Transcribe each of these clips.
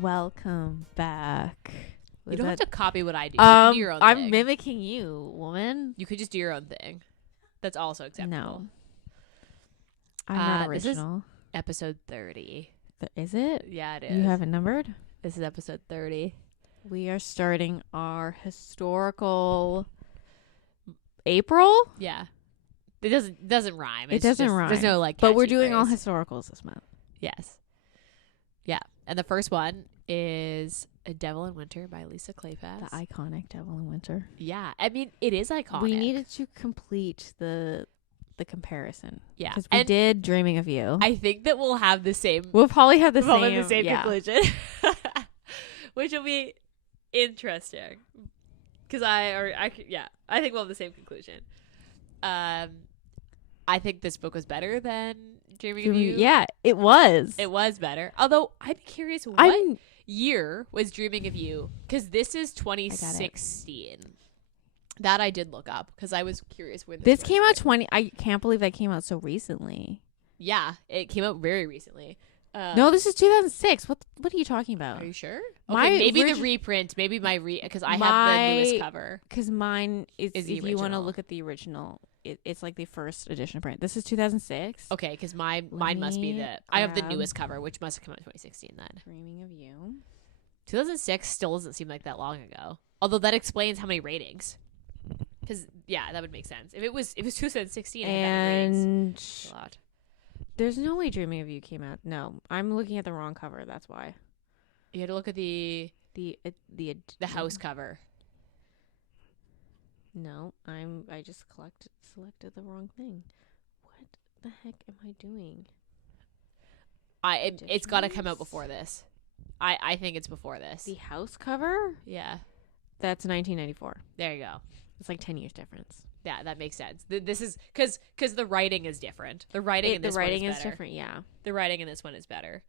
Welcome back. You don't have to copy what I do. You can do your own I'm thing. mimicking you, woman. You could just do your own thing. That's also acceptable. No. I'm not original. This is episode 30. Is it? Yeah, it is. You have it numbered? This is episode 30. We are starting our historical April. Yeah. It doesn't rhyme. It doesn't rhyme. There's no but we're catchy doing all phrase. historicals this month. Yes. Yeah. And the first one is A Devil in Winter by Lisa Kleypas. The iconic Devil in Winter. Yeah. I mean, it is iconic. We needed to complete the comparison. Yeah. Because we did Dreaming of You. I think that we'll have the same. We'll probably have the same conclusion. Which will be interesting. Because I think we'll have the same conclusion. I think this book was better than Dreaming of You. Yeah, it was. It was better. Although, I'd be curious what year was Dreaming of You? Because this is 2016. That I did look up because I was curious when this came out. I can't believe that came out so recently. Yeah, it came out very recently. No, this is 2006. What are you talking about? Are you sure? Okay, maybe the reprint. Maybe my because I have the newest cover. Because mine is if you want to look at the original, it's like the first edition print. This is 2006. Okay, because mine must be I have the newest cover, which must have come out in 2016 then. Dreaming of You. 2006 still doesn't seem like that long ago. Although that explains how many ratings. Because that would make sense. If it was 2016 and a lot. There's no way Dreaming of You came out. No, I'm looking at the wrong cover. That's why. You had to look at the house cover. No, I just selected the wrong thing. What the heck am I doing? It's got to come out before this. I think it's before this. The house cover? Yeah. That's 1994. There you go. It's like 10 years difference. Yeah, that makes sense. This is because the writing is different. The writing in this one is better. Different, yeah. The writing in this one is better.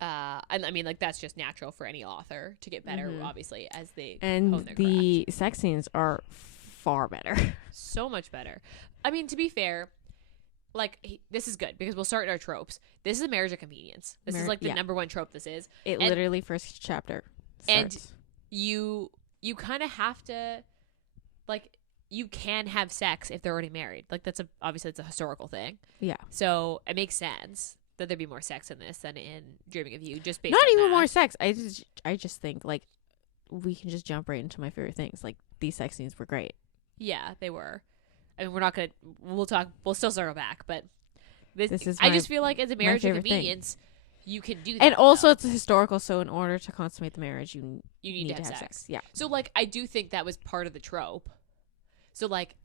And I mean, like, that's just natural for any author to get better, obviously, as they hone their the craft. sex scenes are far better. So much better. I mean, to be fair, like, this is good because we'll start our tropes. This is a marriage of convenience. This is like the number one trope. This is literally first chapter starts. And you kind of have to, like, you can have sex if they're already married. Like, obviously it's a historical thing. Yeah. So it makes sense that there'd be more sex in this than in Dreaming of You, just based on Not even that. more sex. I just think, like, we can just jump right into my favorite things. Like, these sex scenes were great. Yeah, they were. I mean, we'll still circle back, but this is I just feel like as a marriage of convenience, you can do that. And also it's a historical, so in order to consummate the marriage, you need to have sex. Yeah. So, like, I do think that was part of the trope. So, like,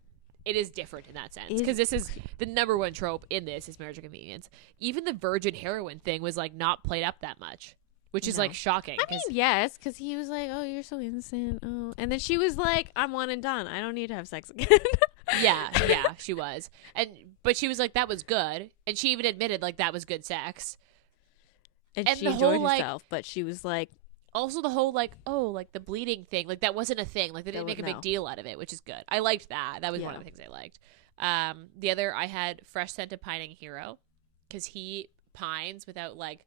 it is different in that sense. Because this is the number one trope in this is marriage of convenience. Even the virgin heroine thing was, like, not played up that much. Which is, like, shocking. I mean, yes, because he was like, oh, you're so innocent. Oh. And then she was like, I'm one and done. I don't need to have sex again. yeah, she was. But she was like, that was good. And she even admitted, like, that was good sex. And she enjoyed herself, but she was like... Also the whole, like, the bleeding thing. Like, that wasn't a thing. Like, they didn't make a big deal out of it, which is good. I liked that. That was one of the things I liked. The other, I had Fresh Scent of Pining Hero. Because he pines without, like,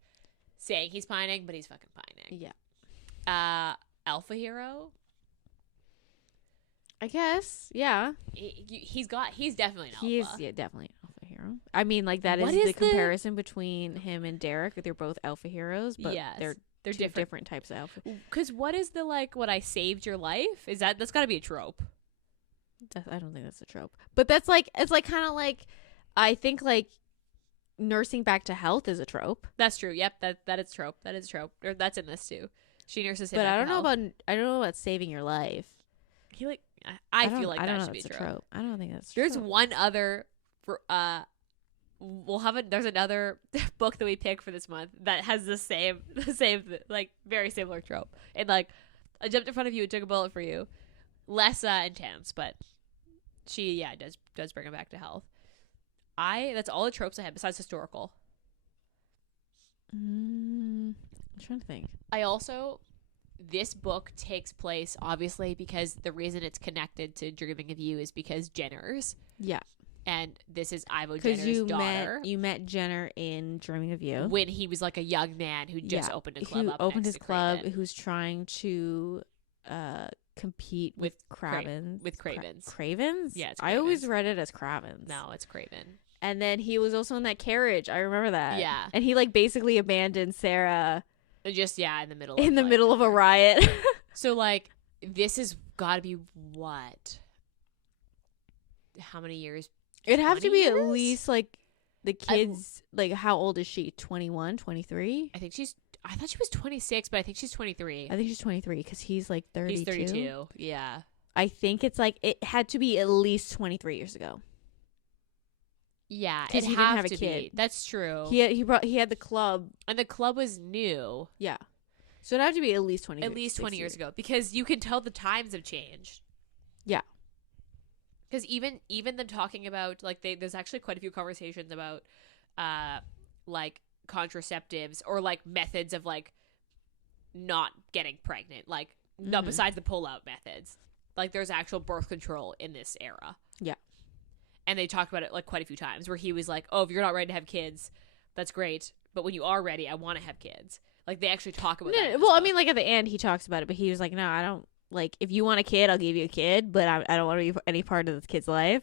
saying he's pining, but he's fucking pining. Yeah. Alpha Hero. I guess. Yeah. He's definitely an alpha. He is, definitely an alpha hero. I mean, like, that is the comparison between him and Derek. They're both alpha heroes, but they're different types of alpha. Because what is the, like, what I saved your life? That's got to be a trope. I don't think that's a trope. But that's like, it's like kind of like, I think, like, nursing back to health is a trope. That's true. Yep, that is trope. That is trope. Or that's in this too. She nurses him. But back I to don't know about saving your life. I feel like that should be a trope. I don't think that's. There's one other. There's another book that we picked for this month that has the same like very similar trope. And, like, I jumped in front of you and took a bullet for you. Less intense, but she does bring him back to health. That's all the tropes I had besides historical. I'm trying to think. This book takes place, obviously, because the reason it's connected to Dreaming of You is because Jenners. Yeah. and this is Ivo Jenner's daughter. You met Jenner in Dreaming of You when he was like a young man who just opened a club. Who up opened next his to club? Craven. Who's trying to compete with Cravens? With Cravens. Cravens? Yeah, it's Cravens. I always read it as Cravens. No, it's Craven. And then he was also in that carriage. I remember that. Yeah. And he like basically abandoned Sarah. Just in the middle. Middle of a riot. So like this has got to be what? How many years? It'd have to be at least like the kids. Like how old is she? 21, 23? I thought she was 26, but I think she's 23. I think she's 23 because he's like 32. He's 32. Yeah. I think it's like it had to be at least 23 years ago. Yeah, because he didn't have a kid. That's true. He had the club, and the club was new. Yeah, so it'd have to be at least 20. At least 20 years ago, because you can tell the times have changed. Yeah, because even them talking about like there's actually quite a few conversations about like contraceptives or like methods of like not getting pregnant, like not besides the pull-out methods. Like there's actual birth control in this era. Yeah. And they talked about it like quite a few times where he was like, oh, if you're not ready to have kids, that's great. But when you are ready, I want to have kids. Like they actually talk about that. Well, I mean, like at the end he talks about it, but he was like, no, I don't, like if you want a kid, I'll give you a kid, but I don't want to be any part of this kid's life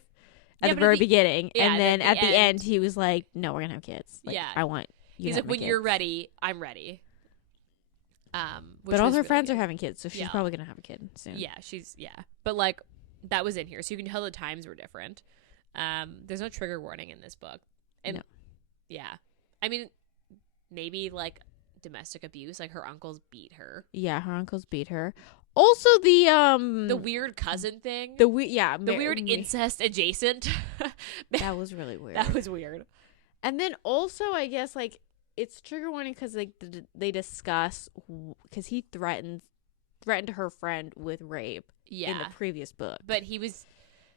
at the very beginning. Yeah, and then at the end he was like, no, we're going to have kids. Like, I want you He's to like, when you're ready, I'm ready. But all her friends are having kids, so she's probably going to have a kid soon. Yeah, But like that was in here, so you can tell the times were different. There's no trigger warning in this book. And yeah. I mean, maybe like domestic abuse, like her uncles beat her. Yeah, her uncles beat her. Also the weird cousin thing. The weird incest adjacent. That was really weird. That was weird. And then also I guess like it's trigger warning cuz like they discuss cuz he threatened her friend with rape in the previous book. But he was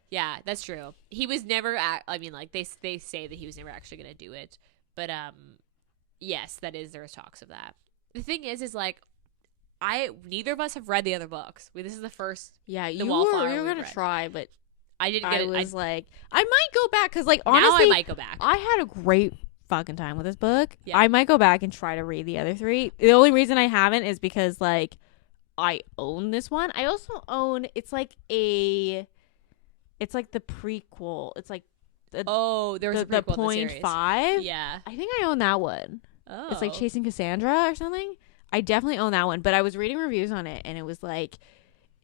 yeah, that's true. He was never I mean, like they say that he was never actually going to do it. But yes, there's talks of that. The thing is like neither of us have read the other books. This is the first. Yeah, you were going to try, but I didn't get it. I was like, I might go back cuz like honestly, now I might go back. I had a great fucking time with this book. Yeah. I might go back and try to read the other three. The only reason I haven't is because like I own this one. I also own it's like the prequel. It's like there's a prequel the 0.5. Yeah, I think I own that one. Oh, it's like Chasing Cassandra or something. I definitely own that one, but I was reading reviews on it and it was like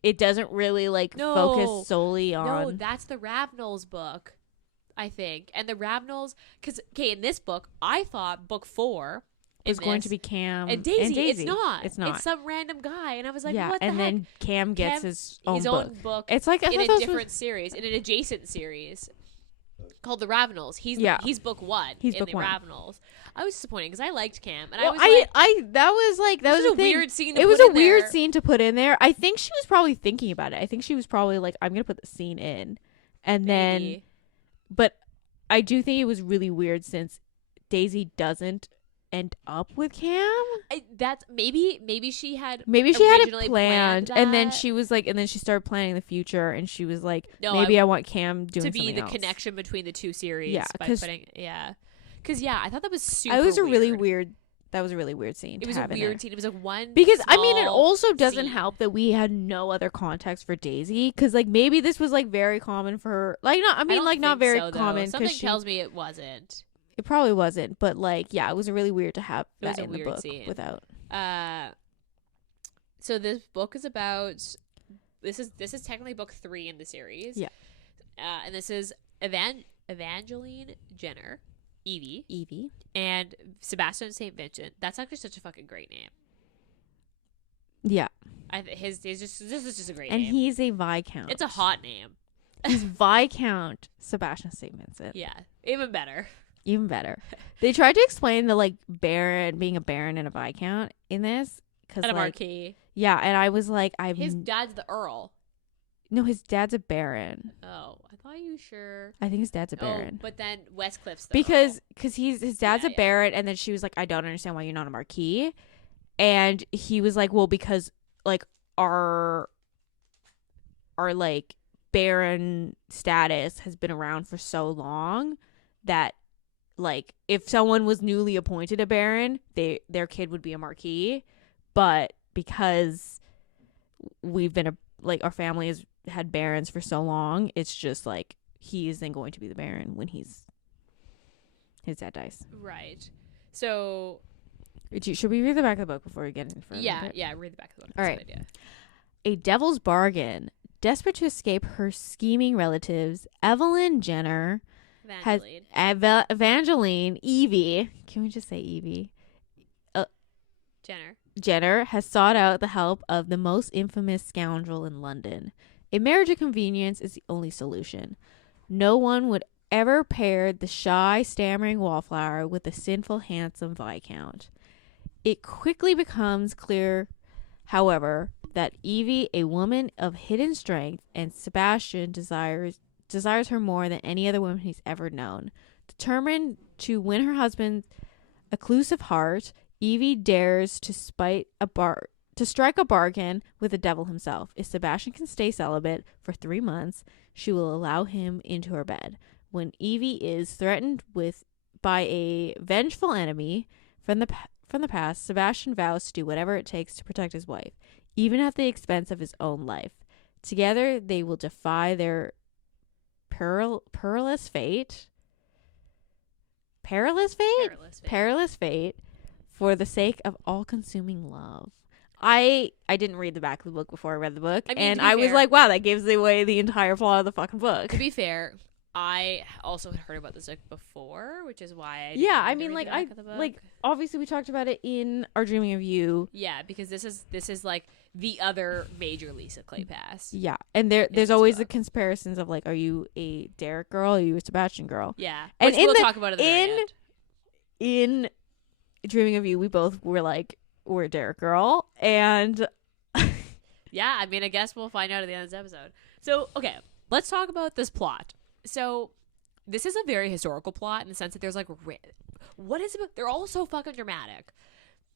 it doesn't really like focus solely on. No, that's the Ravnell's book, I think. And the Ravnells, because in this book, I thought book 4 was going to be Cam and Daisy. It's not. It's not. It's some random guy, and I was like, what the and heck? then Cam gets his own book. It's like in a different series, in an adjacent series called the Ravnells. He's book 1 in the Ravnells. I was disappointed because I liked Cam, and that was a weird scene. It was a weird scene to put in there. I think she was probably thinking about it. I think she was probably like, I'm gonna put the scene in, and then, but I do think it was really weird since Daisy doesn't end up with Cam. Maybe she had it planned and then she was like, and then she started planning the future, and she was like, I want Cam doing to be the else. connection between the two series. Yeah, because I thought that was super. That was a really weird scene. It was a weird scene. It was like one because I mean, it also doesn't help that we had no other context for Daisy, because like maybe this was like very common for her. Like not, I mean, like not very common. Something tells me it wasn't. It probably wasn't, but like, yeah, it was really weird to have that in the book scene. Without. So this book is about. This is technically book 3 in the series. Yeah. And this is Evangeline Jenner, Evie, and Sebastian St Vincent. That's actually such a fucking great name. Yeah. This is just a great name. And he's a Viscount. It's a hot name. He's Viscount Sebastian St Vincent. Yeah, even better. Even better. They tried to explain the like being a baron and a viscount in this, and a marquis. Yeah, and I was like, his dad's the earl. No, his dad's a baron. Oh, I thought you sure. I think his dad's a baron. Oh, but then Westcliffe's the because his dad's a baron, and then she was like, I don't understand why you're not a marquis, and he was like, well, because like our like Baron status has been around for so long that, like, if someone was newly appointed a Baron, their kid would be a Marquis. But because we've been our family has had Barons for so long, it's just like he isn't going to be the Baron when his dad dies. Right. So should we read the back of the book before we get into further? Yeah, read the back of the book. All right. Idea. A devil's bargain. Desperate to escape her scheming relatives, Evelyn Jenner Evangeline Evie. Can we just say Evie? Jenner has sought out the help of the most infamous scoundrel in London. A marriage of convenience is the only solution. No one would ever pair the shy, stammering wallflower with the sinful, handsome Viscount. It quickly becomes clear, however, that Evie, a woman of hidden strength, and Sebastian desires her more than any other woman he's ever known. Determined to win her husband's elusive heart, Evie dares to strike a bargain with the devil himself. If Sebastian can stay celibate for 3 months, she will allow him into her bed. When Evie is threatened by a vengeful enemy from the past, Sebastian vows to do whatever it takes to protect his wife, even at the expense of his own life. Together, they will defy their perilous fate for the sake of all-consuming love. I didn't read the back of the book before I read the book, I was like, wow, that gives away the entire plot of the fucking book. To be fair, I also had heard about this book before, which is why obviously we talked about it in our Dreaming of You. Yeah, because this is like the other major Lisa Kleypas. Yeah, and there's always the comparisons of like, are you a Derek girl? Or are you a Sebastian girl? Yeah, and we'll talk about it in Dreaming of You, we both were like, we're a Derek girl, and yeah, I mean, I guess we'll find out at the end of this episode. So, okay, let's talk about this plot. So, this is a very historical plot in the sense that there's like, what is it? They're all so fucking dramatic.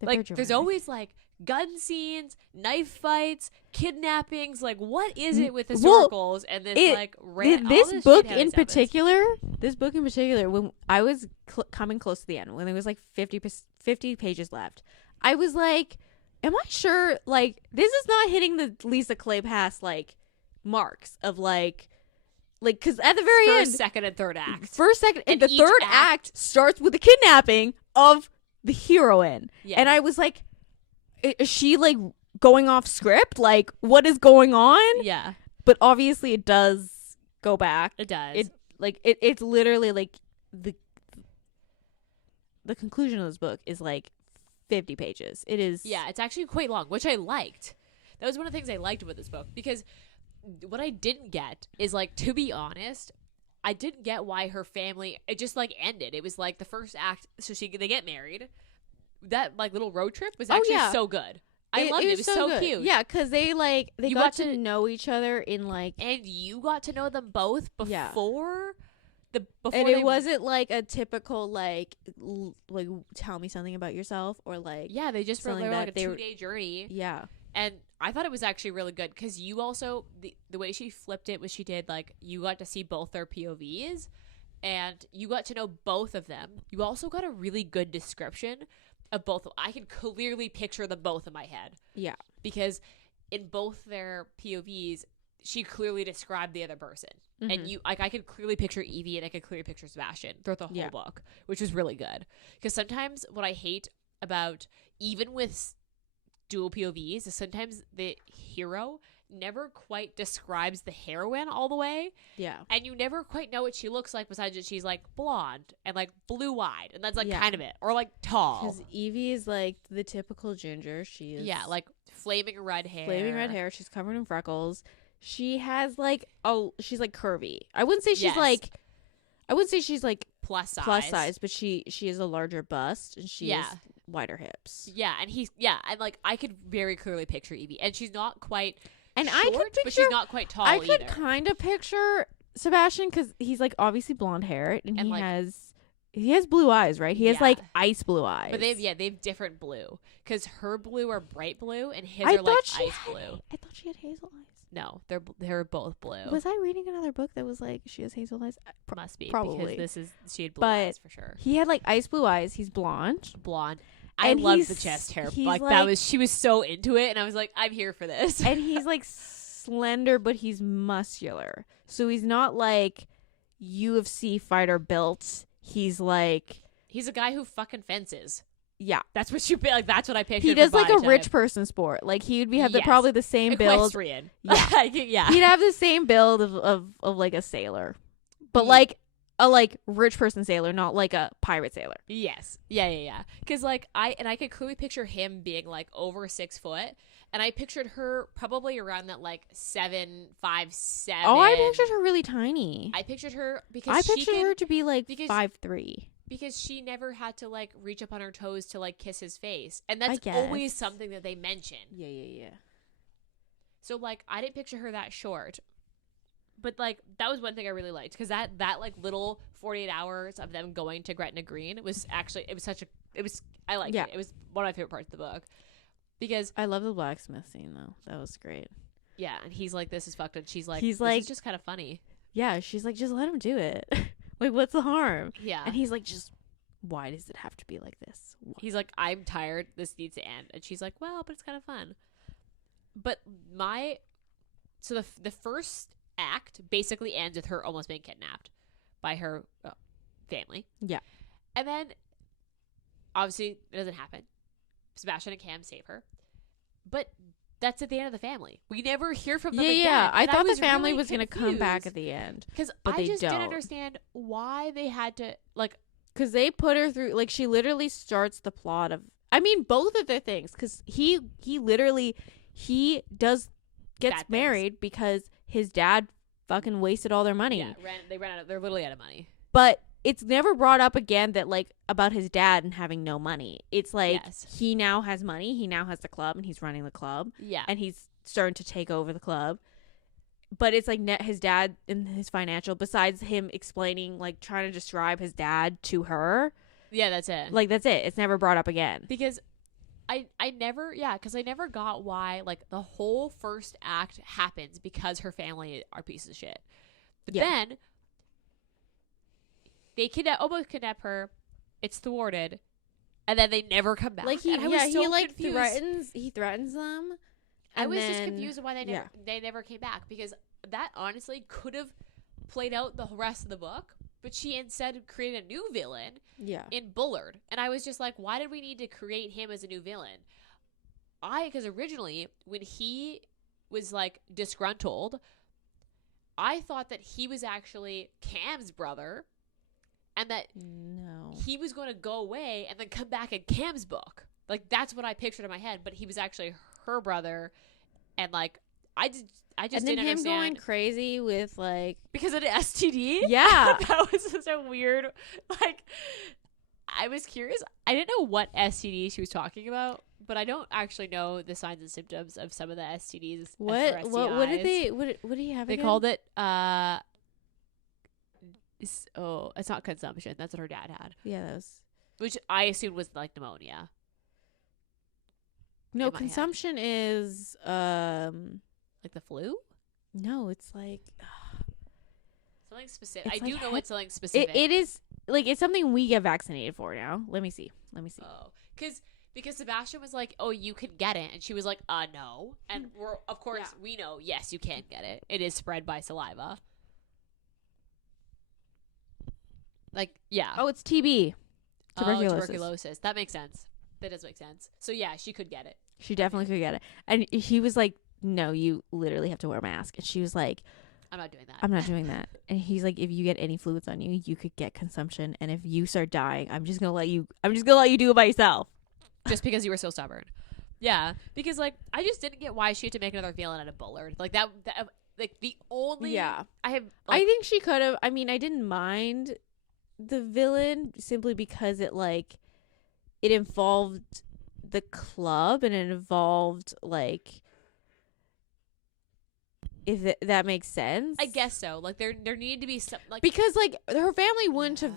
There's always like gun scenes, knife fights, kidnappings. Like, what is it with historicals and this this book in particular? This book in particular, when I was coming close to the end, when there was like 50 pages left, I was like, am I sure? Like, this is not hitting the Lisa Kleypas like marks of like, because at the very end, first, second, and third act. And the third act starts with the kidnapping of the heroine. Yes. And I was like, is she like going off script? Like, what is going on? Yeah. But obviously it does go back. It does. It's literally like the conclusion of this book is like 50 pages. It is. Yeah, it's actually quite long, which I liked. That was one of the things I liked about this book, because what I didn't get is, like, to be honest, I didn't get why her family, it just like ended. It was like the first act, so they get married. That like little road trip was actually so good. I loved it. It was so cute. Yeah, because they got to know each other in like, and you got to know them both before. It wasn't like a typical like tell me something about yourself, or like they just were like a 2-day journey. Yeah. And I thought it was actually really good because you also, the way she flipped it was she did like, you got to see both their POVs and you got to know both of them. You also got a really good description of both. I could clearly picture them both in my head. Yeah. Because in both their POVs, she clearly described the other person. Mm-hmm. And I could clearly picture Evie and I could clearly picture Sebastian throughout the whole book, which was really good. Because sometimes what I hate about, even with dual POVs, is sometimes the hero never quite describes the heroine all the way. Yeah. And you never quite know what she looks like, besides that she's like blonde and like blue-eyed, and that's like kind of it. Or like tall. Because Evie is like the typical ginger. She is like flaming red hair. She's covered in freckles. She has like she's like curvy. I wouldn't say she's like plus size, but she has a larger bust and she has wider hips. Yeah, and and like I could very clearly picture Evie, and she's not quite short, I could picture, but she's not quite tall either. I could either. kind of picture Sebastian because he's like obviously blonde hair and he has blue eyes, right? He has like ice blue eyes. But they have different blue, because her blue are bright blue and his are like ice blue. I thought she had hazel eyes. No, they're both blue. Was I reading another book that was like she has hazel eyes? Must be probably because she had blue eyes for sure. He had like ice blue eyes. He's blonde. I love the chest hair. Like that was she was so into it, and I was like, I'm here for this. And he's like slender, but he's muscular. So he's not like UFC fighter built. He's a guy who fucking fences. Yeah, that's what That's what I pictured. He does like a rich person sport. Like he would have probably the same Equestrian. build. Yeah, He'd have the same build of like a sailor, but like a rich person sailor, not like a pirate sailor. Yes, yeah. Because I could clearly picture him being like over 6 foot, and I pictured her probably around that like 7'5", 7". Oh, I pictured her really tiny. I pictured her her to be like 5'3". Because she never had to like reach up on her toes to like kiss his face, and that's always something that they mention. Yeah. So like I didn't picture her that short, but like that was one thing I really liked, because that like little 48 hours of them going to Gretna Green was actually I liked it. It was one of my favorite parts of the book, because I love the blacksmith scene though. That was great. Yeah, and he's like, this is fucked up. This is just kind of funny. Yeah, she's like, just let him do it. Like, what's the harm? Yeah. And he's like, just, why does it have to be like this? Why? He's like, I'm tired. This needs to end. And she's like, well, but it's kind of fun. But the first act basically ends with her almost being kidnapped by her family. Yeah. And then, obviously, it doesn't happen. Sebastian and Cam save her. But that's at the end of the family. We never hear from them again. Yeah, I thought the family was going to come back at the end. Because I just didn't understand why they had to, like... Because they put her through, like, she literally starts the plot of... I mean, both of their things. Because he gets married because his dad fucking wasted all their money. Yeah, they're literally out of money. But it's never brought up again that, like, about his dad and having no money. It's like, he now has money, he now has the club, and he's running the club. Yeah. And he's starting to take over the club. But it's like his dad and his financial, besides him explaining, like, trying to describe his dad to her. Yeah, that's it. Like, that's it. It's never brought up again. Because I never got why, like, the whole first act happens because her family are pieces of shit. But then... They almost kidnap her. It's thwarted, and then they never come back. Like he threatens them. I was just confused why they never came back, because that honestly could have played out the rest of the book. But she instead created a new villain. Yeah. In Bullard, and I was just like, why did we need to create him as a new villain? Because originally when he was like disgruntled, I thought that he was actually Cam's brother. And that he was going to go away and then come back in Cam's book. Like, that's what I pictured in my head. But he was actually her brother. And, like, I just didn't understand. And then him going crazy with, like... Because of the STD? Yeah. That was such a weird... Like, I was curious. I didn't know what STD she was talking about. But I don't actually know the signs and symptoms of some of the STDs. What did he have They again? called it... it's not consumption. That's what her dad had. Yeah, that was... Which I assumed was like pneumonia. No, consumption is like the flu? No, it's like something specific. I do know it's something specific. It is like, it's something we get vaccinated for now. Let me see. Oh, because Sebastian was like, "Oh, you can get it," and she was like, no." And we know, yes, you can get it. It is spread by saliva. Like, yeah. Oh, it's TB. Tuberculosis. That makes sense. That does make sense. So, yeah, she could get it. She definitely could get it. And he was like, no, you literally have to wear a mask. And she was like, I'm not doing that. I'm not doing that. And he's like, if you get any fluids on you, you could get consumption. And if you start dying, I'm just going to let you do it by yourself. Just because you were so stubborn. Yeah. Because, like, I just didn't get why she had to make another villain out of Bullard. Like, that like, the only... Yeah. I think she could have... I mean, I didn't mind... the villain simply because it involved the club, and it involved, like, if that makes sense. I guess so. Like, there needed to be some, like, because, like, her family wouldn't have,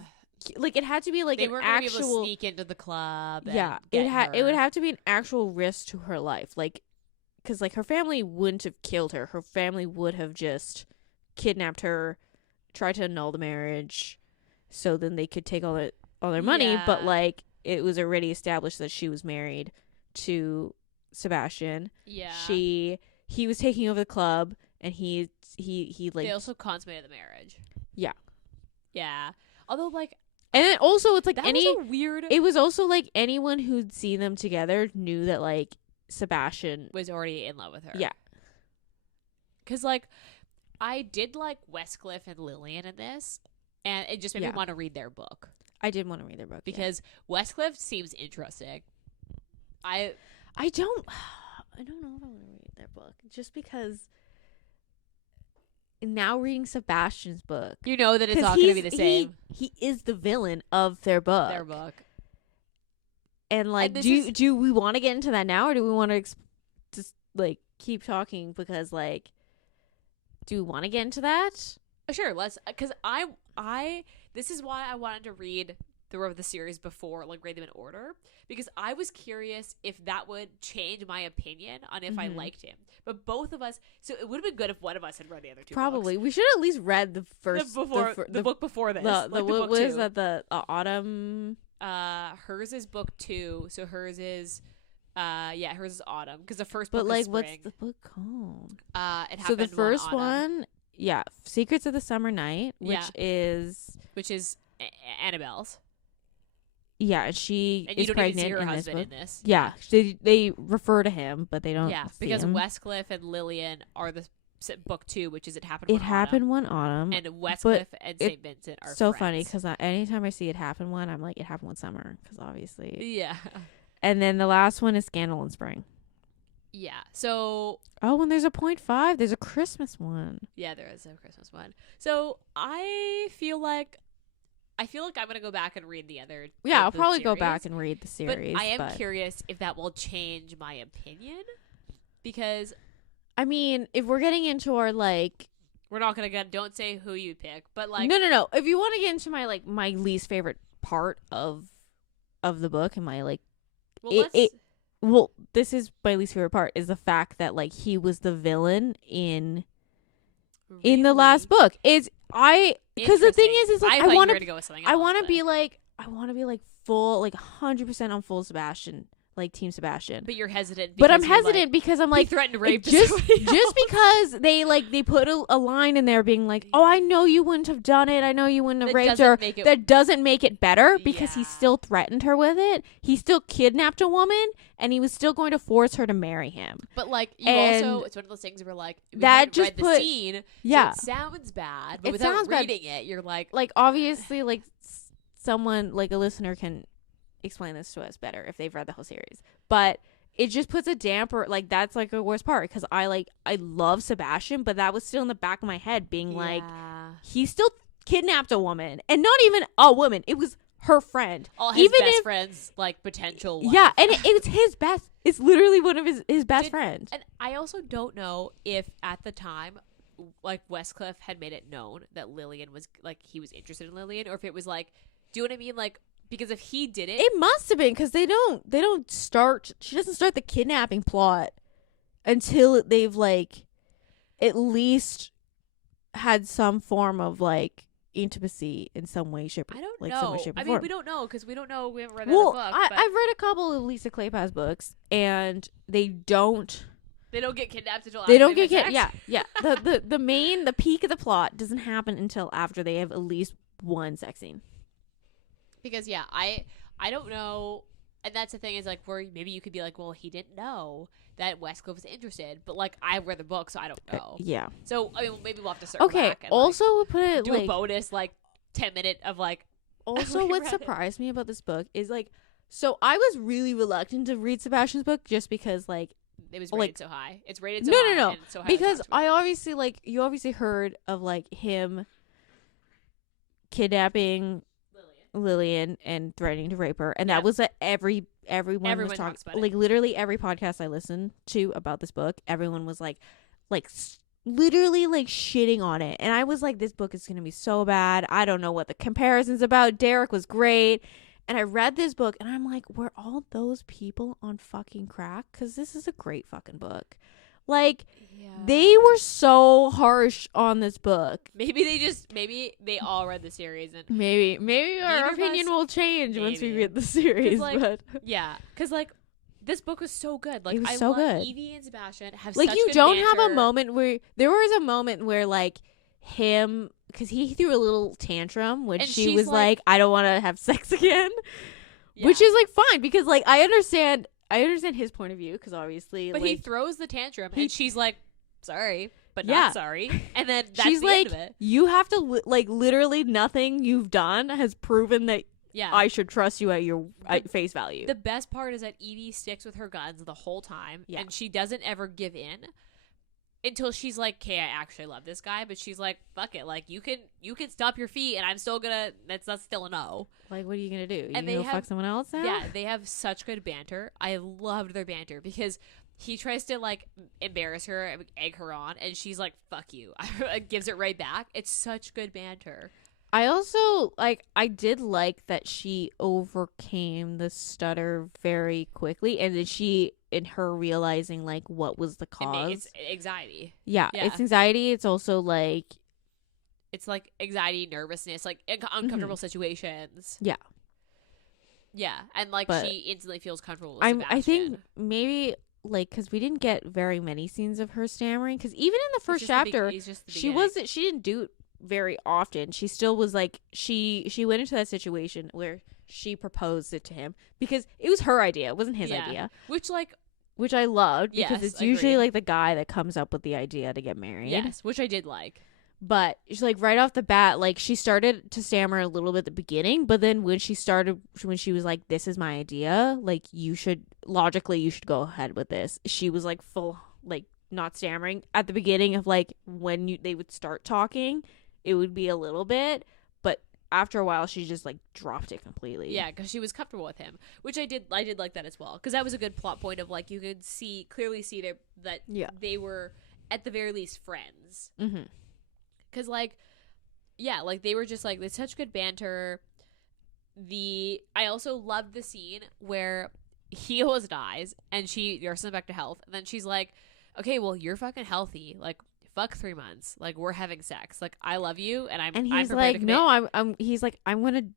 like, it had to be like they an weren't actual able to sneak into the club. Yeah, it would have to be an actual risk to her life. Like, because like her family wouldn't have killed her. Her family would have just kidnapped her, tried to annul the marriage, so then they could take all their money. Yeah. But like it was already established that she was married to Sebastian. Yeah. He was taking over the club, and he like, they also consummated the marriage. Yeah. Yeah. Although like, and then also it's like that was a weird. It was also like anyone who'd seen them together knew that like Sebastian was already in love with her. Yeah. Because like, I did like Westcliff and Lillian in this, and it just made me want to read their book. I did want to read their book because Westcliff seems interesting. I don't know if I want to read their book just because now reading Sebastian's book, you know that it's all going to be the same. He is the villain of their book. And like, and do we want to get into that now, or do we want to just like keep talking? Because like, do we want to get into that? Sure, let's. Because this is why I wanted to read the series before, like read them in order, because I was curious if that would change my opinion on if I liked him. But both of us, so it would have been good if one of us had read the other two. Probably, books. We should at least read the first the book before this. What is that? The autumn. Hers is book 2, so hers is hers is autumn, because the first book is spring. What's the book called? It happened so the first one, Secrets of the Summer Night, which is Annabelle's. Yeah, and she is pregnant even see her in husband this book. In this. Yeah, they refer to him, but they don't. Yeah, see because him. Westcliff and Lillian are the book 2, which is It Happened One Autumn, and Westcliff and St. Vincent are so friends. funny because anytime I see It Happened One, I'm like, It Happened One Summer, because obviously. Yeah. And then the last one is Scandal in Spring. Yeah. So. Oh, and there's a 0.5. There's a Christmas one. Yeah, there is a Christmas one. So I feel like I'm gonna go back and read the other. Yeah, I'll probably go back and read the series. But I am curious if that will change my opinion, because I mean, if we're getting into our like, we're not gonna don't say who you pick, but like no. If you want to get into my least favorite part of the book and my like, this is my least favorite part, is the fact that like he was the villain in the last book. Because the thing is like I want to be like full, like 100% on full Sebastian, like Team Sebastian. But you're hesitant. But I'm hesitant because I'm like, threatened to rape just because they put a line in there being like, oh, I know you wouldn't have done it. I know you wouldn't have raped her. That doesn't make it better, because he still threatened her with it. He still kidnapped a woman, and he was still going to force her to marry him. But like, it's one of those things where like, that just read the scene, yeah, so it sounds bad, but without reading it, you're like obviously like someone like a listener can explain this to us better if they've read the whole series, but it just puts a damper, like that's like the worst part, because I love Sebastian, but that was still in the back of my head being like, he still kidnapped a woman, and not even a woman, it was her friend, all his best friends, like potential wife. Yeah, and it's his best, it's literally one of his best friends. And I also don't know if at the time like Westcliff had made it known that Lillian was like, he was interested in Lillian, or if it was like, do you know what I mean, like, because if he did it must have been, because she doesn't start the kidnapping plot until they've like at least had some form of like intimacy in some way, shape. I don't like, know. Some way, shape, or I form. mean, we don't know, because we don't know. We haven't read the book. I've read a couple of Lisa Kleypas books, and they don't get kidnapped until they don't get kidnapped. Yeah. The peak of the plot doesn't happen until after they have at least one sex scene. Because I don't know, and that's the thing, is like, where maybe you could be like, well, he didn't know that Westcliff was interested, but like, I read the book, so I don't know. Yeah. So I mean, maybe we'll have to circle back and also like, we'll put it do a bonus like 10-minute of like. Also, what surprised me about this book is like, so I was really reluctant to read Sebastian's book just because like it was rated so high. It's rated so high. No. And it's so high, because I obviously like, you obviously heard of like him kidnapping Lillian and threatening to rape her, and that was everyone was talking about like, literally every podcast I listened to about this book, everyone was like literally like shitting on it, and I was like, this book is gonna be so bad, I don't know what the comparison's about. Derek was great, And I read this book and I'm like, were all those people on fucking crack? Because this is a great fucking book. Like, they were so harsh on this book. Maybe they all read the series. And maybe our opinion will change once we read the series. Like, but yeah, because, like, this book was so good. Like, it was I so love good. Evie and Sebastian have like, such you good don't banter. have a moment where... There was a moment where, like, him... Because he threw a little tantrum when she was like, I don't want to have sex again. Yeah. Which is, like, fine. Because, like, I understand his point of view. Because, obviously... But like, he throws the tantrum. And she's like, sorry, but not sorry. And then that's she's the like, end of it. You have to... like, literally nothing you've done has proven that... Yeah. I should trust you at your face value. The best part is that Evie sticks with her guns the whole time. Yeah. And she doesn't ever give in until she's like, okay, I actually love this guy. But she's like, fuck it. Like, you can stop your feet and I'm still gonna, that's still a no. Like, what are you gonna do? And you gonna fuck someone else now? Yeah, they have such good banter. I loved their banter because he tries to, like, embarrass her and egg her on. And she's like, fuck you. Gives it right back. It's such good banter. I also, like, I did like that she overcame the stutter very quickly, and then in her realizing, like, what was the cause. It's anxiety. Yeah, it's anxiety. It's also, like... It's, like, anxiety, nervousness, like, uncomfortable situations. Yeah. Yeah, and, like, she instantly feels comfortable with Sebastian. I think maybe... like, because we didn't get very many scenes of her stammering, because even in the first chapter, she didn't do it very often. She still was like, she went into that situation where she proposed it to him because it was her idea, it wasn't his idea, which I loved, because it's usually like the guy that comes up with the idea to get married. Yes, which I did like. But she's like, right off the bat, like, she started to stammer a little bit at the beginning, but then when she was like, this is my idea, like, you should go ahead with this, she was like full, like, not stammering at the beginning of, like, when they would start talking, it would be a little bit, but after a while she just, like, dropped it completely. Yeah, because she was comfortable with him, which I did like that as well, because that was a good plot point of, like, you could clearly see that they were at the very least friends. Mm-hmm. Because, like, yeah, like, they were just, like, it's such good banter. I also loved the scene where he almost dies and she nurses him back to health, and then she's like, okay, well, you're fucking healthy, like, fuck 3 months, like, we're having sex, like, I love you, and he's like, no, he's like, I want to do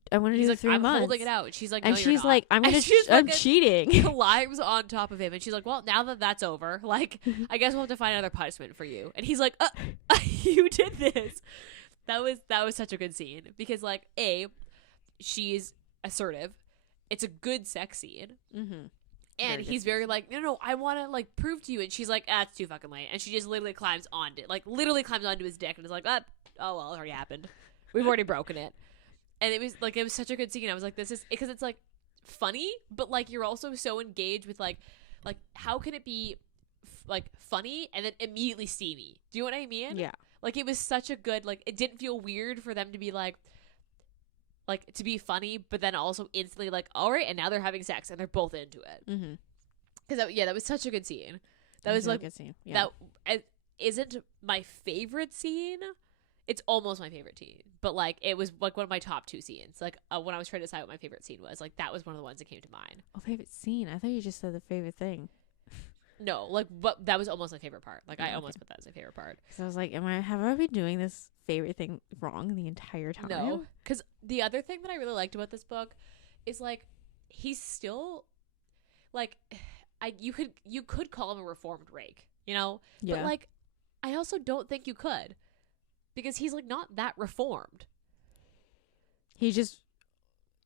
like, 3 months. I'm holding it out. She's like, no, and you're she's not. like, I'm cheating. Lives on top of him, and she's like, well, now that's over, like, I guess we'll have to find another punishment for you. And he's like, you did this. That was such a good scene because, like, she's assertive. It's a good sex scene. Mm-hmm. And he's very like, no, I want to, like, prove to you. And she's like, it's too fucking late. And she just literally climbs onto his dick and is like, oh, well, it already happened. We've already broken it. And it was such a good scene. I was like, this is, because it's, like, funny, but, like, you're also so engaged with, like, how can it be, like, funny and then immediately steamy? Do you know what I mean? Yeah. Like, it was such a good, like, it didn't feel weird for them to be, like, to be funny, but then also instantly, like, all right, and now they're having sex, and they're both into it. Mm-hmm. Because, that was such a good scene. That was, like, a good scene. Yeah. That isn't my favorite scene. It's almost my favorite scene. But, like, it was, like, one of my top 2 scenes. Like, when I was trying to decide what my favorite scene was, like, that was one of the ones that came to mind. Oh, favorite scene? I thought you just said the favorite thing. No, like, but that was almost my favorite part. Like, I almost put that as my favorite part. Because I was like, have I been doing this favorite thing wrong the entire time? No, because the other thing that I really liked about this book is, like, he's still, like, you could call him a reformed rake, you know? Yeah. But, like, I also don't think you could, because he's, like, not that reformed. He just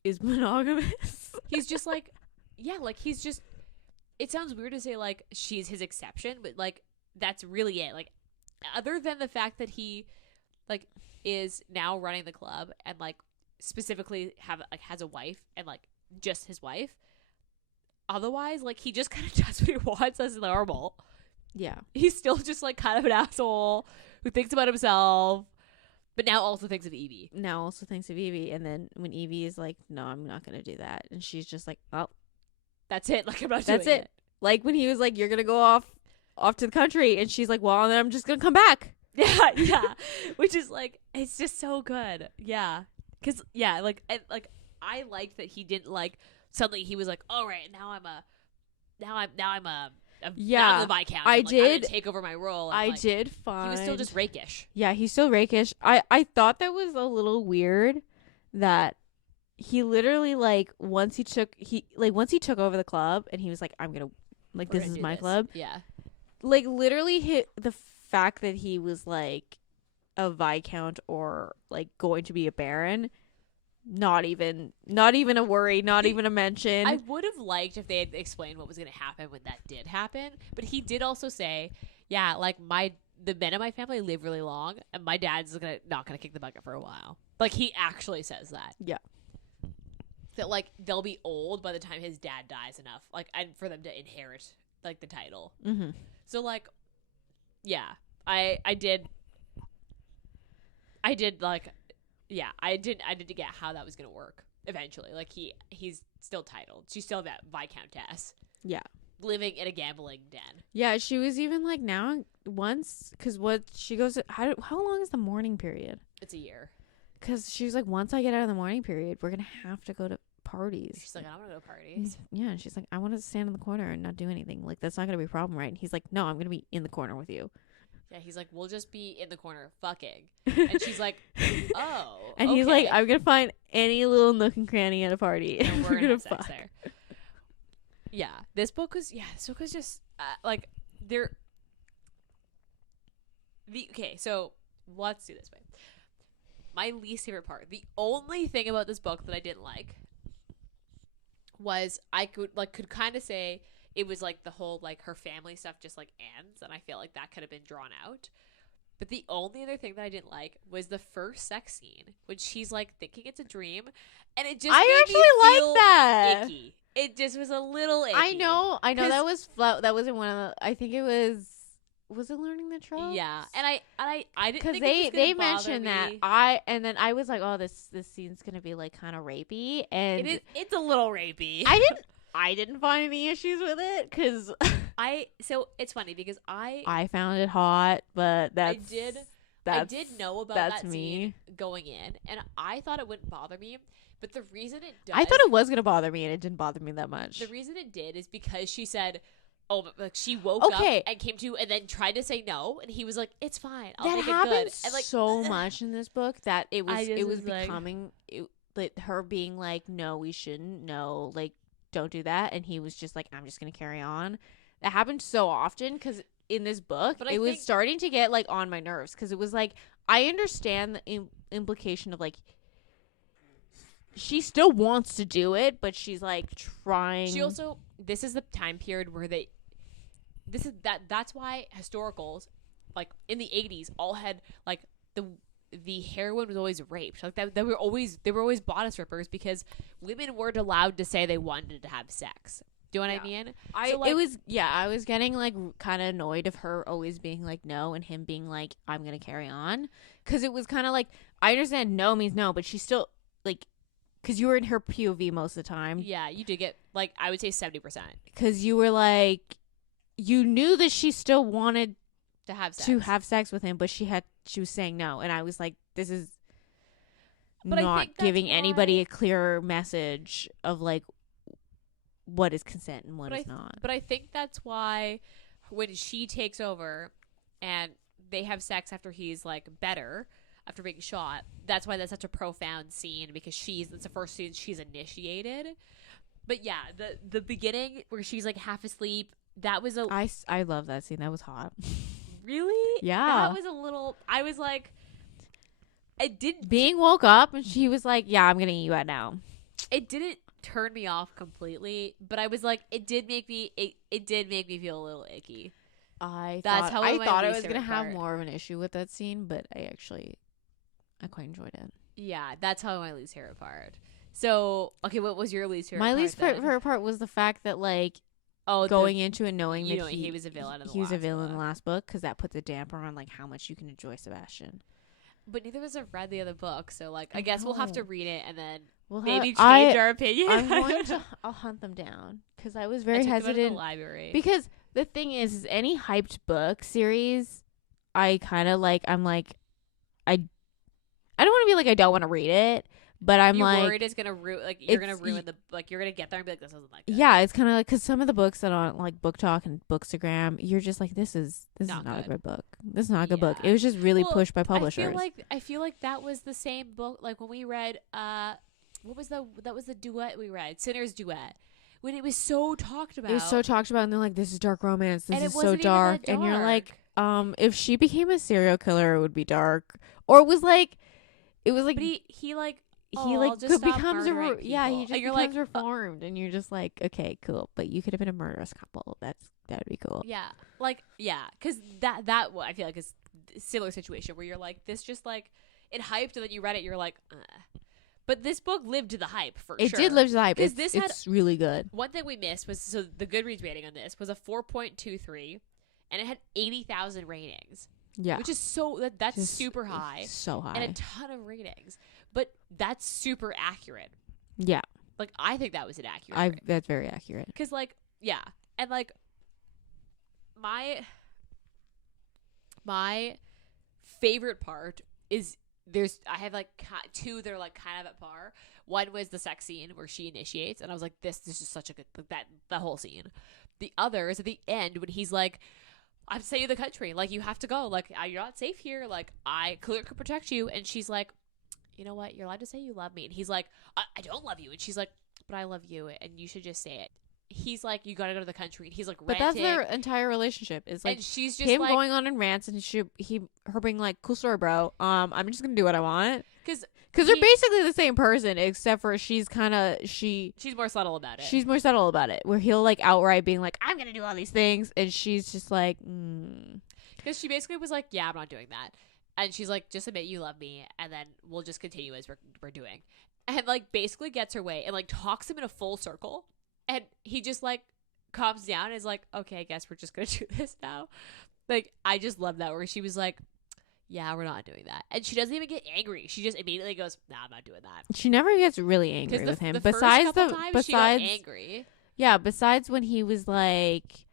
is monogamous. He's just, like, yeah, like, he's just, it sounds weird to say, like, she's his exception, but, like, that's really it. Like, other than the fact that he, like, is now running the club and, like, specifically has a wife and, like, just his wife, otherwise, like, he just kind of does what he wants as normal. Yeah. He's still just, like, kind of an asshole who thinks about himself, but now also thinks of Evie. And then when Evie is like, no, I'm not going to do that. And she's just like, oh. That's it. Like, I'm not doing it. That's it. Like, when he was like, you're going to go off to the country. And she's like, well, then I'm just going to come back. Yeah. Which is, like, it's just so good. Yeah. Because, yeah, like, I liked that he didn't like suddenly he was like, all right, now I'm a now the Viscount. I I'm did gonna take over my role. I did find he was still just rakish. Yeah, he's still rakish. I thought that was a little weird that he literally like once he took over the club and he was like, I'm gonna like this is my club. Yeah, like literally hit the fact that he was like a Viscount or like going to be a Baron. Not even a worry, not even a mention. I would have liked if they had explained what was going to happen when that did happen. But he did also say, yeah, like the men in my family live really long, and my dad's not gonna kick the bucket for a while. Like he actually says that. Yeah. That like they'll be old by the time his dad dies enough, like, and for them to inherit like the title. Mm-hmm. So like, yeah, I did like. Yeah, I did get how that was gonna work eventually. Like he's still titled. She's still that Viscountess. Yeah, living in a gambling den. Yeah, she was even like now once because what she goes. How long is the mourning period? It's a year. Because she was like, once I get out of the mourning period, we're gonna have to go to parties. She's like, I don't want to go to parties. Yeah, and she's like, I want to stand in the corner and not do anything. Like that's not gonna be a problem, right? And he's like, no, I'm gonna be in the corner with you. Yeah, he's like, we'll just be in the corner fucking. And she's like, oh. And he's like, I'm going to find any little nook and cranny at a party. And we're going to fuck there. Yeah. This book was just, like, okay, so let's do this way. My least favorite part, the only thing about this book that I didn't like was I could kind of say, it was like the whole like her family stuff just like ends, and I feel like that could have been drawn out. But the only other thing that I didn't like was the first sex scene when she's like thinking it's a dream, and it just I actually like that. Icky. It just was a little icky. I know that was that wasn't one of the. I think it was it Learning the Tropes? Yeah, and I didn't because think they mentioned that I was like, oh, this scene's gonna be like kind of rapey, and it's a little rapey. I didn't find any issues with it because so it's funny because I found it hot, but I did know about that scene going in, and I thought it wouldn't bother me. But the reason it does, I thought it was gonna bother me, and it didn't bother me that much. The reason it did is because she said, "Oh, like she woke up and came to, and then tried to say no," and he was like, "It's fine, I'll make it good." And like so much in this book that it was becoming like her being like, "No, we shouldn't. No, like." Don't do that. And he was just like, I'm just gonna carry on. That happened so often because in this book it was starting to get like on my nerves because it was like, I understand the implication of like she still wants to do it, but she's like trying. She also, this is the time period where that's why historicals like in the 80s all had like the heroine was always raped. Like they were always bodice rippers because women weren't allowed to say they wanted to have sex. Do you know what I mean? I was getting like kind of annoyed of her always being like no and him being like I'm gonna carry on because it was kind of like I understand no means no, but she's still like because you were in her POV most of the time. Yeah, you did get like I would say 70% because you were like you knew that she still wanted to have sex with him, but she was saying no, and I was like, this is not giving anybody a clear message of like what is consent and what is not. But I think that's why when she takes over and they have sex after he's like better after being shot, that's why that's such a profound scene because it's the first scene she's initiated. But yeah, the beginning where she's like half asleep, that was I love that scene. That was hot. Really? Yeah. That was a little... I was like... It didn't... Being woke up and she was like, yeah, I'm going to eat you out now. It didn't turn me off completely, but I was like, it did make me feel a little icky. I thought I was going to have more of an issue with that scene, but I quite enjoyed it. Yeah, that's how my least favorite part. So, okay, what was your least favorite part? My least favorite part was the fact that, like, going into it knowing that he was a villain in the last book because that puts a damper on like how much you can enjoy Sebastian. But neither of us have read the other book, so like I guess we'll have to read it and then maybe change our opinion. I'll hunt them down because I was very hesitant. Them to the library. Because the thing is any hyped book series, I kind of like. I'm like, I don't want to be like I don't want to read it, But I'm you're like, worried it's gonna ruin. Like you're gonna ruin the. Like you're gonna get there and be like, this isn't like. Yeah, it's kind of like because some of the books that on like Book Talk and Bookstagram, you're just like, this is not a good book. This is not a good book. It was just really pushed by publishers. I feel like that was the same book. Like when we read, what was the duet we read, Sinner's Duet. When it was so talked about. It was so talked about, and they're like, this is dark romance. This is so dark. And you're like, if she became a serial killer, it would be dark. Or it was like. But he like. He like becomes he just becomes like reformed, and you're just like, okay, cool. But you could have been a murderous couple. That would be cool. Because that I feel like is a similar situation where you're like, this just like it hyped, and then you read it, you're like, ugh. But this book lived to the hype for sure. It did live to the hype. Because it's really good. One thing we missed was the Goodreads rating on this was a 4.23, and it had 80,000 ratings. Yeah, which is that's just super high, so high, and a ton of ratings. But that's super accurate. Yeah, like I think that was an accurate. That's very accurate. Because and like my favorite part is I have like two that are like kind of at par. One was the sex scene where she initiates, and I was like, this is such a good the whole scene. The other is at the end when he's like, I'm sending you to the country. Like, you have to go. Like, you're not safe here. Like, I clearly could protect you. And she's like, you know what? You're allowed to say you love me. And he's like, I don't love you. And she's like, but I love you. And you should just say it. He's like, you got to go to the country. And he's like, ranting. But that's their entire relationship. Is like, and she's just him like, going on in rants, and her being like, cool story, bro. I'm just going to do what I want. Because they're basically the same person, except for she's more subtle about it. She's more subtle about it, where he'll like outright being like, I'm gonna do all these things, and she's just like, because she basically was like, yeah, I'm not doing that, and she's like, just admit you love me, and then we'll just continue as we're doing, and like basically gets her way and like talks him in a full circle, and he just like calms down and is like, okay, I guess we're just gonna do this now. Like, I just love that, where she was like, yeah, we're not doing that. And she doesn't even get angry. She just immediately goes, nah, I'm not doing that. She never gets really angry with him. Besides she got angry. Yeah, besides when he was like,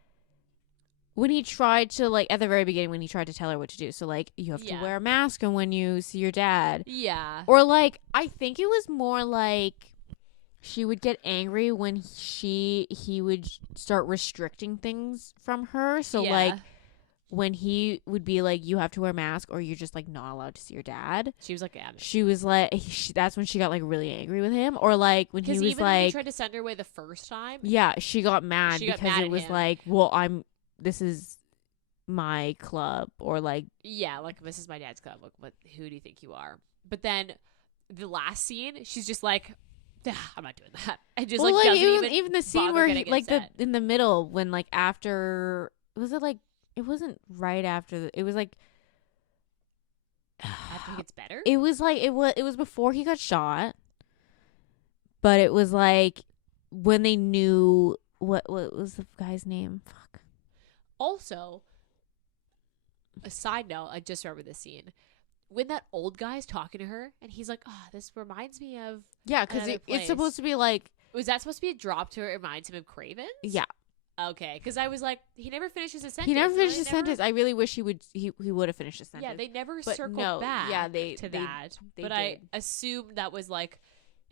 when he tried to like, at the very beginning, when he tried to tell her what to do. So like, you have to wear a mask and when you see your dad. Yeah. Or like, I think it was more like she would get angry when he would start restricting things from her. So like, when he would be like, you have to wear a mask or you're just like not allowed to see your dad. She was like, yeah. She was like, that's when she got like really angry with him. Or like when he was even like, when he tried to send her away the first time. Yeah, she got mad because it was like, well, this is my club, or like, yeah, like this is my dad's club. Like, who do you think you are? But then the last scene, she's just like, I'm not doing that. And just well, like doesn't even the scene where he like in the middle when like after it wasn't right after it was like after he gets better. It was like it was before he got shot, but it was like when they knew what was the guy's name. Fuck. Also, a side note, I just remember this scene when that old guy's talking to her, and he's like, "Oh, this reminds me of because it's supposed to be like." Was that supposed to be a drop to it? Reminds him of Craven's? Yeah. Okay, because I was like, he never finishes a sentence. He never finished his sentence. I really wish he would have finished his sentence. Yeah, they never circled back that. They but did. I assumed that was like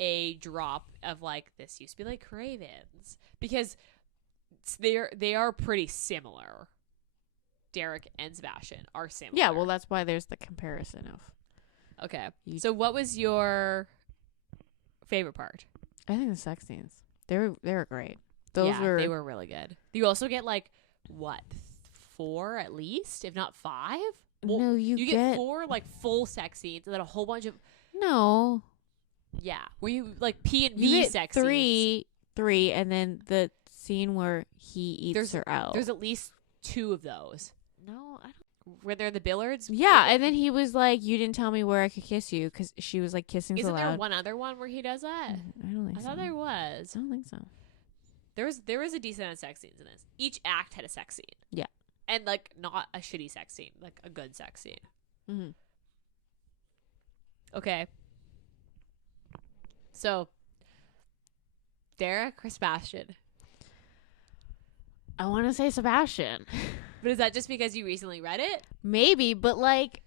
a drop of like, this used to be like Craven's. Because they are pretty similar. Derek and Sebastian are similar. Yeah, well, that's why there's the comparison of. Okay, so what was your favorite part? I think the sex scenes. They were great. They were really good. You also get like what, 4 at least, if not 5? Well, no, you get 4 like full sex scenes, and then a whole bunch of no. Yeah, where you like P and V sex scenes. 3, and then the scene where he eats her out. There's at least 2 of those. No, I don't. Where they're the billiards. Yeah, and then he was like, "You didn't tell me where I could kiss you," because she was like kissing so loud. Isn't there one other one where he does that? I don't think so. I thought there was. I don't think so. There was a decent amount of sex scenes in this. Each act had a sex scene. Yeah. And, like, not a shitty sex scene. Like, a good sex scene. Mm-hmm. Okay. So, Derek or Sebastian? I want to say Sebastian. But is that just because you recently read it? Maybe, but, like,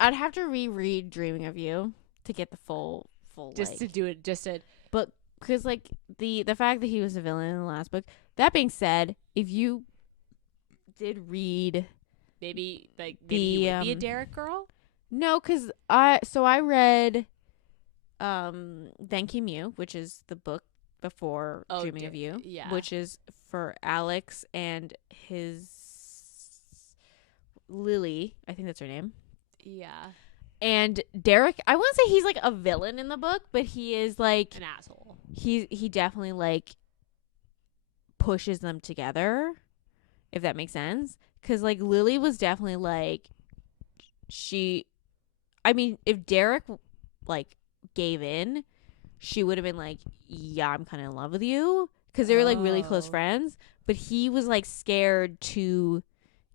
I'd have to reread Dreaming of You to get the full just like, to do it, just to. But because like the fact that he was a villain in the last book. That being said, if you did read, maybe he would be a Derek girl. No, because I read Thank You Mew, which is the book before Dreaming of You, which is for Alex and his Lily, I think that's her name. Yeah. And Derek, I wouldn't say he's like a villain in the book, but he is like an asshole. He definitely like pushes them together, if that makes sense. Because like Lily was definitely like if Derek like gave in, she would have been like, yeah, I'm kind of in love with you, because they were like really close friends. But he was like scared to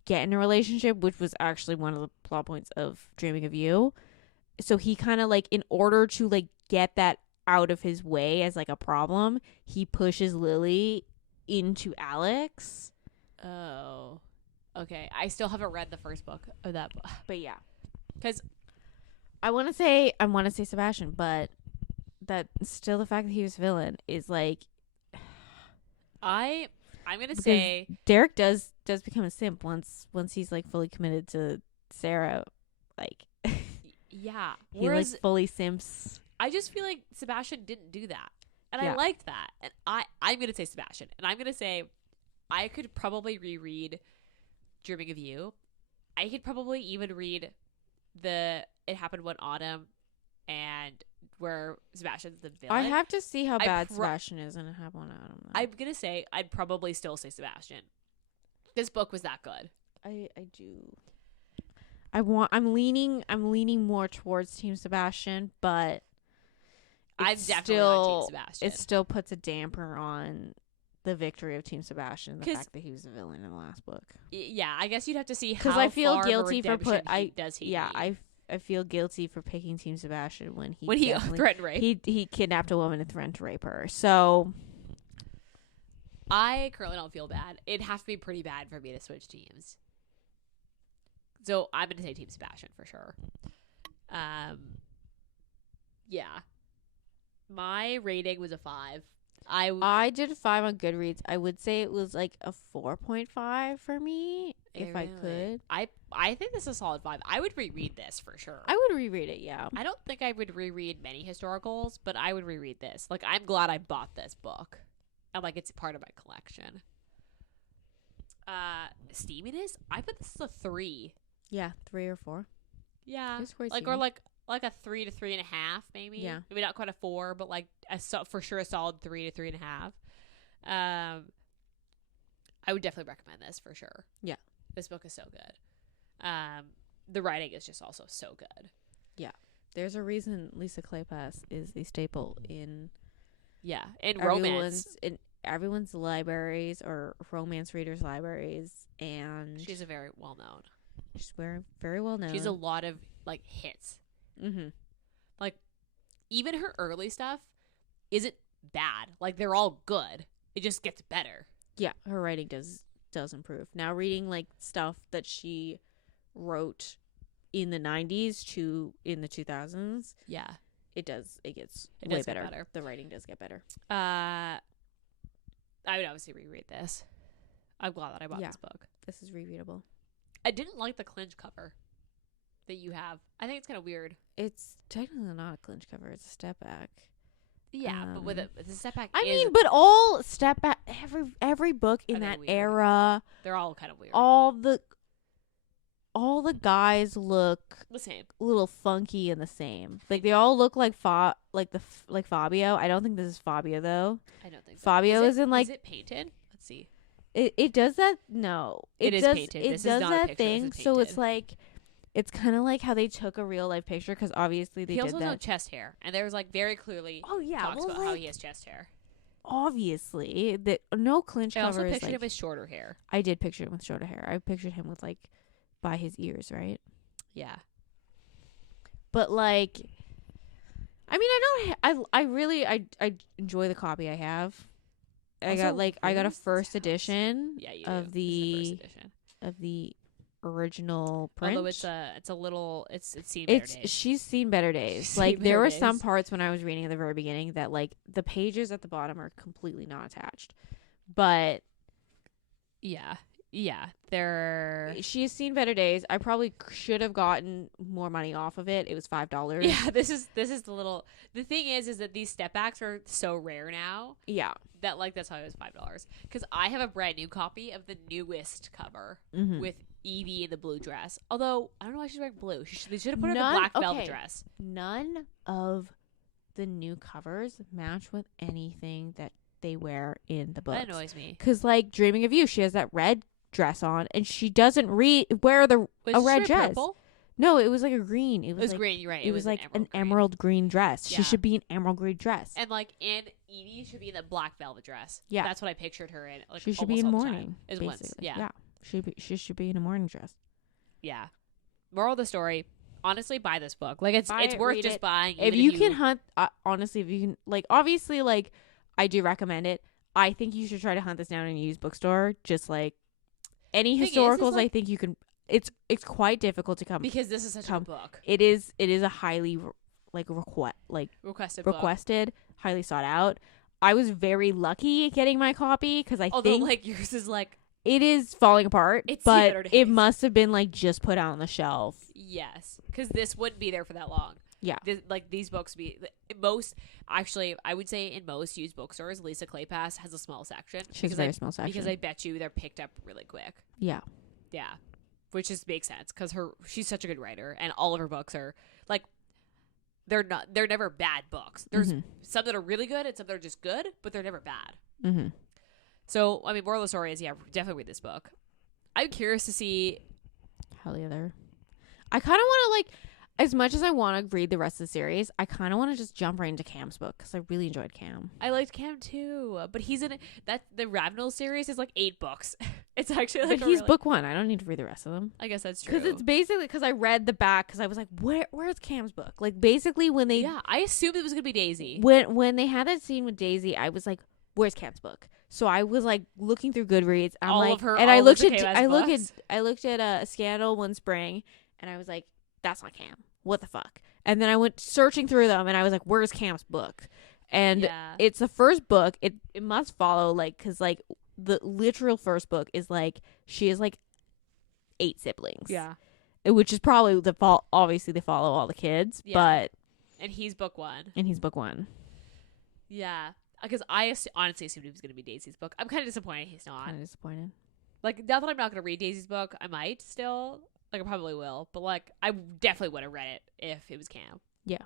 get in a relationship, which was actually one of the plot points of Dreaming of You. So he kind of like, in order to like get that out of his way as like a problem, he pushes Lily into Alex. Oh, okay. I still haven't read the first book of that book, but yeah, because I want to say Sebastian, but that still, the fact that he was villain is like, I'm gonna say Derek does become a simp once he's like fully committed to Sarah, like yeah, he like fully simps. I just feel like Sebastian didn't do that, and I liked that. And I'm gonna say Sebastian, and I'm gonna say I could probably reread Dreaming of You. I could probably even read It Happened One Autumn, and where Sebastian's the villain. I have to see how bad Sebastian is in It Happened One Autumn, though. I'm gonna say I'd probably still say Sebastian. This book was that good. I do. I'm leaning more towards Team Sebastian, but I'm definitely on Team Sebastian. It still puts a damper on the victory of Team Sebastian, the fact that he was a villain in the last book. Yeah, I guess you'd have to see how because I feel far guilty for I feel guilty for picking Team Sebastian when he threatened rape. He kidnapped a woman and threatened to rape her. So I currently don't feel bad. It'd have to be pretty bad for me to switch teams. So I'm gonna say Team Sebastian for sure. Yeah. My rating was a 5. I did a 5 on Goodreads. I would say it was like a 4.5 for me, if I could. I think this is a solid 5. I would reread this for sure. I would reread it, yeah. I don't think I would reread many historicals, but I would reread this. Like, I'm glad I bought this book. And like, it's part of my collection. Steaminess? I put this as a 3. Yeah, 3 or 4. Yeah. Like a 3 to 3.5, maybe. Yeah. Maybe not quite a 4, but like for sure a solid 3 to 3.5. I would definitely recommend this for sure. Yeah. This book is so good. The writing is just also so good. Yeah. There's a reason Lisa Kleypas is the staple in romance. In everyone's libraries or romance readers' libraries, and she's a very well known. She's very well known. She's a lot of like hits. Mm-hmm. Like, even her early stuff isn't bad. Like, they're all good. It just gets better. Yeah, her writing does improve. Now, reading like stuff that she wrote in the 90s to in the 2000s, yeah, it gets way better. The writing does get better. I would obviously reread this. I'm glad that I bought this book. This is rereadable. I didn't like the clinch cover that you have. I think it's kind of weird. It's technically not a clinch cover. It's a step back. Yeah, but with the step back. I mean, but all step back. Every book in that era, they're all kind of weird. All the guys look the same, a little funky and the same. Like they all look like Fabio. I don't think this is Fabio though. I don't think so. Fabio is in like. Is it painted? Let's see. It does that. No, it is painted. It does that thing. So it's like. It's kind of like how they took a real life picture, because obviously they did that. He also has no chest hair, and there was like very clearly talks about how he has chest hair. Obviously, that no clinch cover. I also pictured him with shorter hair. I did picture him with shorter hair. I pictured him with like by his ears, right? Yeah. But like, I mean, I really enjoy the copy I have. I got a first edition of the original print. Although it's seen better days. She's seen better days. Like there were some parts when I was reading at the very beginning that like the pages at the bottom are completely not attached. But yeah, she's seen better days. I probably should have gotten more money off of it. It was $5. Yeah, this is the thing is that these step backs are so rare now. Yeah. That like that's how it was $5. Because I have a brand new copy of the newest cover with Evie in the blue dress. Although I don't know why she's wearing blue. They should have put her in the black velvet dress. None of the new covers match with anything that they wear in the books. That annoys me. Because like Dreaming of You, she has that red dress on and she doesn't wear a red dress. Purple? No, it was like a green. It was like, green. You're right. It was like an emerald green dress. Yeah. She should be an emerald green dress. And like, and Evie should be in the black velvet dress. Yeah, that's what I pictured her in. Like, she should be in mourning. Yeah. She should be in a mourning dress. Yeah. Moral of the story: honestly, buy this book. Like, it's worth just buying. If you can hunt, honestly, if you can, like, obviously, like, I do recommend it. I think you should try to hunt this down in a used bookstore. Just like any historicals, I think you can. It's quite difficult to come because this is such a good book. It is a highly requested, highly sought out. I was very lucky getting my copy because I think like yours is like it is falling apart, but it must have been like just put out on the shelf. Yes, because this wouldn't be there for that long. Yeah, these books most actually I would say in most used bookstores, Lisa Kleypas has a small section. She has a very small section because I bet you they're picked up really quick. Yeah. Which just makes sense because she's such a good writer and all of her books are like they're never bad books. There's some that are really good and some that are just good, but they're never bad. So I mean, moral of the story is definitely read this book. I'm curious to see how the other. I kind of want to like, as much as I want to read the rest of the series, I kind of want to just jump right into Cam's book because I really enjoyed Cam. I liked Cam too, but he's in it. The Ravenel series is like 8 books. It's actually like but he's book 1. I don't need to read the rest of them. I guess that's true. Because it's basically because I read the back because I was like, where's Cam's book? Like basically when they I assumed it was gonna be Daisy. When they had that scene with Daisy, I was like, where's Cam's book? So I was like looking through Goodreads. I'm all like, of her, and all I looked at I looked at a Scandal one spring, and I was like, that's not Cam. What the fuck? And then I went searching through them, and I was like, where's Cam's book? And it's the first book. It must follow like because like the literal first book is like she has like 8 siblings. Yeah, which is probably the fault. Obviously, they follow all the kids, but and he's book 1. Yeah. Because I honestly assumed it was going to be Daisy's book. I'm kind of disappointed he's not. Kind of disappointed. Like, not that I'm not going to read Daisy's book. I might still. Like, I probably will. But, like, I definitely would have read it if it was Cam. Yeah.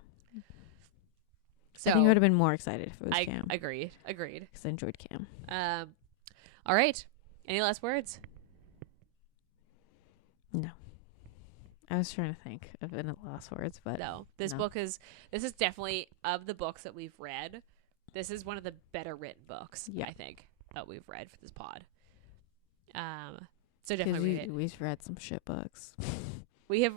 So, I think I would have been more excited if it was Cam. Agreed. Because I enjoyed Cam. All right. Any last words? No. I was trying to think of any last words, but no. This is definitely, of the books that we've read, this is one of the better written books, I think, that we've read for this pod. So definitely read it. We've read some shit books. We have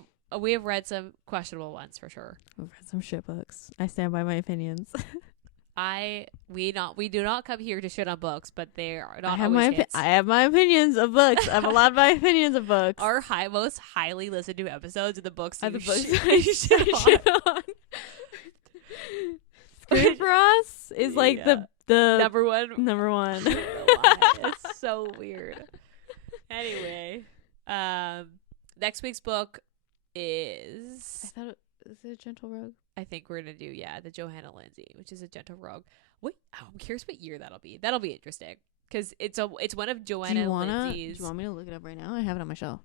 read some questionable ones for sure. We've read some shit books. I stand by my opinions. We do not come here to shit on books, but they are not always hits. I have my opinions of books. I have a lot of my opinions of books. Our most highly listened to episodes are the books I shit on. Good for us is like the number one. It's so weird. Anyway, next week's book is is it a Gentle Rogue? I think we're gonna do the Johanna Lindsay, which is a Gentle Rogue. Wait, I'm curious what year that'll be. That'll be interesting because it's one of Johanna Lindsay's. Do you want me to look it up right now? I have it on my shelf.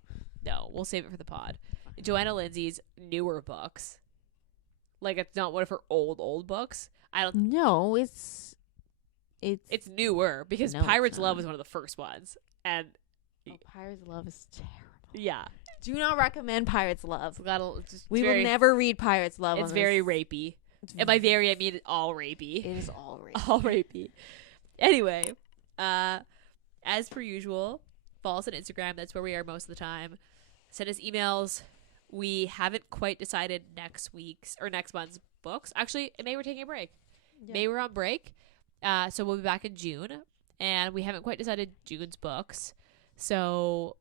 No, we'll save it for the pod. Johanna Lindsay's newer books. Like, it's not one of her old books. I don't know. It's newer because Pirate's Love was one of the first ones, and Pirate's Love is terrible. Yeah, do not recommend Pirate's Love. We will very, never read Pirate's Love. It's very rapey, and by very I mean all rapey. It is all rapey. All rapey. Anyway, as per usual, follow us on Instagram. That's where we are most of the time. Send us emails. We haven't quite decided next month's books. Actually, maybe we're taking a break. Yeah. Maybe we're on break. So we'll be back in June. And we haven't quite decided June's books. So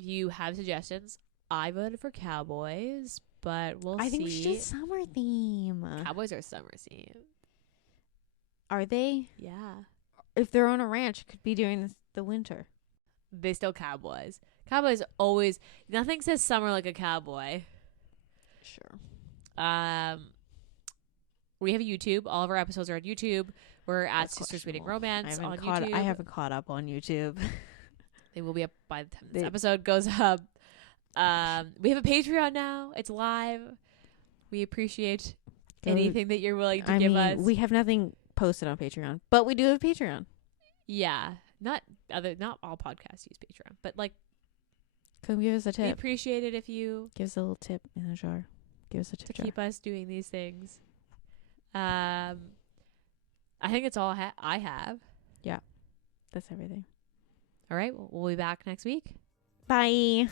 you have suggestions. I voted for cowboys, but we'll see. I think we should do summer theme. Cowboys are summer theme. Are they? Yeah. If they're on a ranch, it could be during the winter. They still cowboys. Cowboys always. Nothing says summer like a cowboy. Sure. We have a YouTube. All of our episodes are on YouTube. We're at Sisters Reading Romance on YouTube. I haven't caught up on YouTube. They will be up by the time this episode goes up. We have a Patreon now. It's live. We appreciate anything that you're willing to give us. We have nothing posted on Patreon, but we do have Patreon. Yeah. Not all podcasts use Patreon, but like, come give us a tip. We appreciate it if you give us a little tip in a jar. Give us a tip to jar. keep us doing these things. I think it's all I have. Yeah, that's everything. All right, we'll be back next week. Bye.